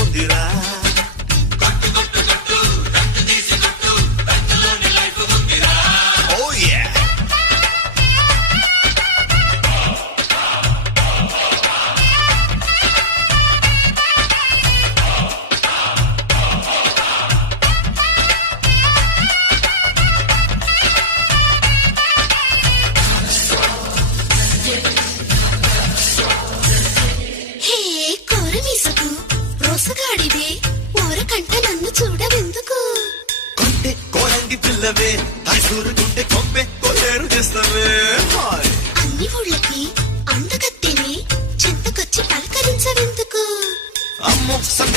ఉందిరా. Oh yeah. హే కోరమీసకు రోసగాడివే ఓరకంట నన్ను చూడవెందుకు కొంటే కోరంగి పిల్లవే మైసూరుకుంటే కొంపే కొల్లేరు చేస్తావే. హాయ్ అన్ని ఊళ్ళకి అందగత్తెనే చింతకొచ్చి పలకరించవెందుకు అమ్మో